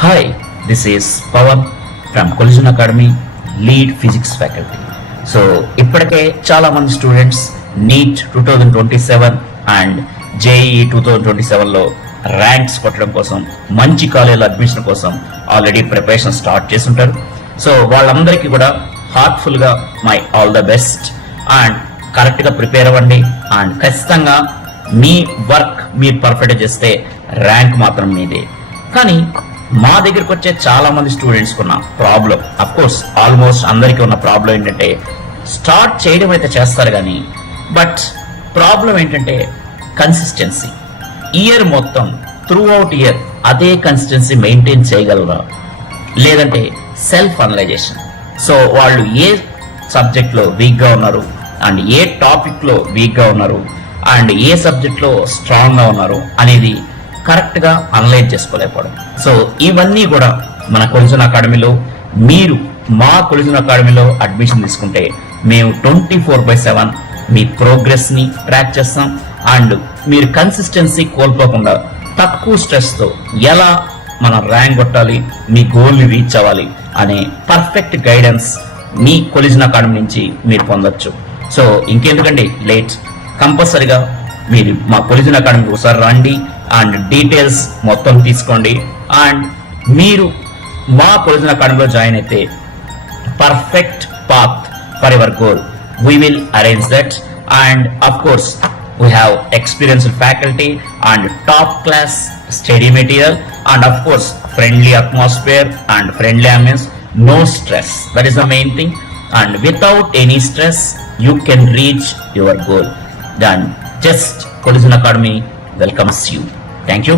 Hi, this is Pawan from Collision Academy, lead physics faculty. So ఇప్పటికే చాలా మంది students NEET 2027 and JEE 2027లో ranks కొట్టడం కోసం, మంచి కాలేజీలో అడ్మిషన్ కోసం ఆల్రెడీ ప్రిపరేషన్ స్టార్ట్ చేస్తుంటారు. సో వాళ్ళందరికీ కూడా హార్ట్ఫుల్గా my all the best and కరెక్ట్గా ప్రిపేర్ అవ్వండి. అండ్ ఖచ్చితంగా మీ వర్క్ మీరు పర్ఫెక్ట్గా చేస్తే ర్యాంక్ మాత్రం మీదే. కానీ మా దగ్గరికి వచ్చే చాలా మంది స్టూడెంట్స్ ఉన్న ప్రాబ్లం, అఫ్ కోర్స్ ఆల్మోస్ట్ అందరికీ ఉన్న ప్రాబ్లం ఏంటంటే స్టార్ట్ చేయడం అయితే చేస్తారు కానీ బట్ ప్రాబ్లం ఏంటంటే కన్సిస్టెన్సీ. ఇయర్ మొత్తం త్రూ అవుట్ ఇయర్ అదే కన్సిస్టెన్సీ మెయింటైన్ చేయగలరా, లేదంటే సెల్ఫ్ అనలైజేషన్. సో వాళ్ళు ఏ సబ్జెక్ట్లో వీక్గా ఉన్నారు అండ్ ఏ టాపిక్లో వీక్గా ఉన్నారు అండ్ ఏ సబ్జెక్ట్లో స్ట్రాంగ్గా ఉన్నారు అనేది కరెక్ట్గా అనలైజ్ చేసుకోలేకపోవడం. సో ఇవన్నీ కూడా మన కొలిజన్ అకాడమీలో, మీరు మా కొలిజన్ అకాడమీలో అడ్మిషన్ తీసుకుంటే మేము 24/7 మీ ప్రోగ్రెస్ని ట్రాక్ చేస్తాం. అండ్ మీరు కన్సిస్టెన్సీ కోల్పోకుండా తక్కువ స్ట్రెస్తో ఎలా మన ర్యాంక్ కొట్టాలి, మీ గోల్ని రీచ్ అవ్వాలి అనే పర్ఫెక్ట్ గైడెన్స్ మీ కొలిజన్ అకాడమీ నుంచి మీరు పొందొచ్చు. సో ఇంకెందుకండి లేట్, కంపల్సరిగా మీరు మా కొలిజన్ అకాడమీకి ఒకసారి రండి అండ్ డీటెయిల్స్ మొత్తం తీసుకోండి. అండ్ మీరు మా కొలిజన్ అకాడమీలో జాయిన్ అయితే perfect path for your goal we will arrange that. And of course we have experienced faculty and top class study material and of course friendly atmosphere and friendly ambience, no stress, that is the main thing. And without any stress you can reach your goal. Then just Collision Academy welcomes you. Thank you.